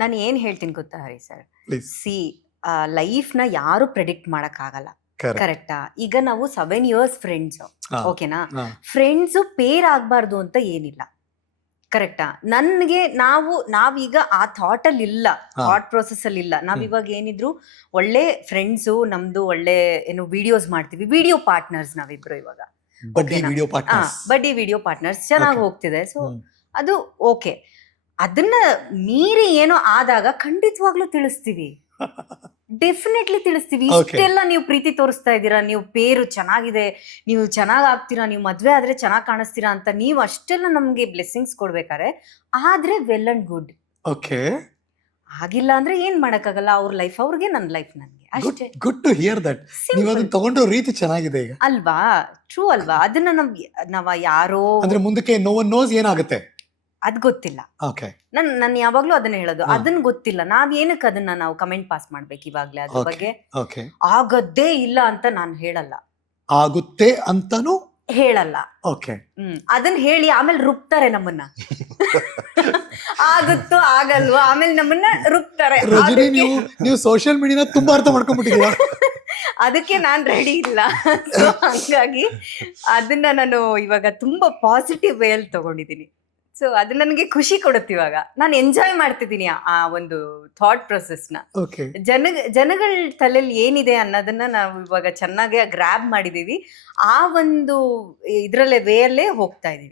ನಾನು ಏನ್ ಹೇಳ್ತೀನಿ ಗೊತ್ತಾ ಹರಿ ಸರ್ ಸಿ ಸಿ ಲೈಫ್ನ ಯಾರು ಪ್ರೆಡಿಕ್ಟ್ ಆಗಲ್ಲ ಕರೆಕ್ಟ್ ಈಗ ನಾವು ಸೆವೆನ್ ಇಯರ್ಸ್ ಫ್ರೆಂಡ್ಸ್ ಓಕೆನಾ. ಫ್ರೆಂಡ್ಸ್ ಪೇರ್ ಆಗ್ಬಾರ್ದು ಅಂತ ಏನಿಲ್ಲ. ಕರೆಕ್ಟಾ ನನ್ಗೆ ನಾವು ನಾವೀಗ ಆ ಥಾಟ್ ಅಲ್ಲಿ ಇಲ್ಲ. ಥಾಟ್ ಪ್ರೊಸೆಸ್ ಅಲ್ಲಿ ಇಲ್ಲ. ನಾವ್ ಇವಾಗ ಏನಿದ್ರು ಒಳ್ಳೆ ಫ್ರೆಂಡ್ಸು ನಮ್ದು ಒಳ್ಳೆ ಏನು ವಿಡಿಯೋಸ್ ಮಾಡ್ತೀವಿ. ವಿಡಿಯೋ ಪಾರ್ಟ್ನರ್ಸ್ ನಾವಿಬ್ರು ಇವಾಗ. ಬಡ್ಡಿ ವಿಡಿಯೋ ಆ, ಪಾರ್ಟ್ನರ್ಸ್ ಬಡ್ಡಿ ವಿಡಿಯೋ ಪಾರ್ಟ್ನರ್ಸ್ ಚೆನ್ನಾಗಿ ಹೋಗ್ತಿದೆ. ಸೊ ಅದು ಓಕೆ ಅದನ್ನ ಮೀರಿ ಏನೋ ಆದಾಗ ಖಂಡಿತವಾಗ್ಲೂ ತಿಳಿಸ್ತೀವಿ. ಡೆಫಿನೆಟ್ಲಿ ತಿಳಿಸ್ತೀವಿ. ಇಷ್ಟೆಲ್ಲ ನೀವು ಪ್ರೀತಿ ತೋರಿಸ್ತಾ ಇದ್ದೀರಾ? ನೀವು ಪೇರು ಚೆನ್ನಾಗಿದೆ. ನೀವು ಚೆನ್ನಾಗ್ ಆಗ್ತೀರಾ? ನೀವು ಮದ್ವೆ ಆದ್ರೆ ಚೆನ್ನಾಗ್ ಕಾಣಿಸ್ತೀರಾ ಅಂತ ನೀವು ಅಷ್ಟೆಲ್ಲ ನಮ್ಗೆ ಬ್ಲೆಸ್ಸಿಂಗ್ಸ್ ಕೊಡ್ಬೇಕಾರೆ ಆದ್ರೆ ವೆಲ್ ಅಂಡ್ ಗುಡ್ ಓಕೆ ಆಗಿಲ್ಲ ಅಂದ್ರೆ ಏನ್ ಮಾಡಕ್ಕಾಗಲ್ಲ? ಅವ್ರ ಲೈಫ್ ಅವ್ರಿಗೆ ನನ್ನ ಲೈಫ್ ನನ್ಗೆ. ಅಷ್ಟೇ. ಗುಡ್ ಟು ಹಿಯರ್ ದಟ್ ನೀವು. ಅದನ್ನ ತಗೊಂಡೋ ರೀತಿ ಚೆನ್ನಾಗಿದೆ ಈಗ. ಅಲ್ವಾ? ಟ್ರೂ ಅಲ್ವಾ? ಅದನ್ನ ನಮ್ ನಾವ ಯಾರೋ ಅಂದ್ರೆ ಮುಂದಕ್ಕೆ ನೋ ಒನ್ ನೋಸ್ ಏನಾಗುತ್ತೆ. ಅದ್ ಗೊತ್ತಿಲ್ಲ. ಓಕೆ. ನನ್ ನಾನು ಯಾವಾಗ್ಲೂ ಅದನ್ನ ಹೇಳೋದು. ಅದನ್ನ ಗೊತ್ತಿಲ್ಲ. ನಾವ್ ಏನಕ್ಕೆ ಅದನ್ನ ನಾವು ಕಮೆಂಟ್ ಪಾಸ್ ಮಾಡ್ಬೇಕು ಇವಾಗ್ಲೇ ಅದ್ರ ಬಗ್ಗೆ? ಓಕೆ. ಆಗದ್ದೇ ಇಲ್ಲ ಅಂತ ನಾನು ಹೇಳಲ್ಲ. ಆಗುತ್ತೆ ಅಂತಾನು? ಹೇಳಲ್ಲ. ಓಕೆ. ಹ್ಮ್. ಅದನ್ನ ಹೇಳಿ ಆಮೇಲೆ ರುಬ್ತಾರೆ ನಮ್ಮನ್ನ. ಆಗುತ್ತೋ ಆಗಲ್ವಾ ಆಮೇಲೆ ನಮ್ಮನ್ನ ರುಬ್ತಾರೆ ರಜನಿ ಅದಕ್ಕೆ- ನೀವು ನೀವು ಸೋಷಿಯಲ್ ಮೀಡಿಯಾನ ತುಂಬಾ ಅರ್ಥ ಮಾಡ್ಕೊಂಡ್ಬಿಟ್ಟಿದೀರಾ ಅದಕ್ಕೆ ನಾನ್ ರೆಡಿ ಇಲ್ಲ. ಹಂಗಾಗಿ ಅದನ್ನ ನಾನು ಇವಾಗ ತುಂಬಾ ಪಾಸಿಟಿವ್ ವೇ ಅಲ್ಲಿ ತಗೊಂಡಿದ್ದೀನಿ. ಸೊ ಅದು ನನಗೆ ಖುಷಿ ಕೊಡುತ್ತೆ ಇವಾಗ. ನಾನು ಎಂಜಾಯ್ ಮಾಡ್ತಿದ್ದೀನಿ ಆ- ಒಂದು ಥಾಟ್ ಪ್ರೊಸೆಸ್ನ ಓಕೆ ಜನ ಜನಗಳ ತಲೆಯಲ್ಲಿ ಏನಿದೆ ಅನ್ನೋದನ್ನ ನಾವು ಇವಾಗ ಚೆನ್ನಾಗಿ ಗ್ರ್ಯಾಬ್ ಮಾಡಿದೀವಿ ಆ ಒಂದು ಇದ್ರಲ್ಲೇ ವೇ ಅಲ್ಲೇ ಹೋಗ್ತಾ ಇದೀವಿ.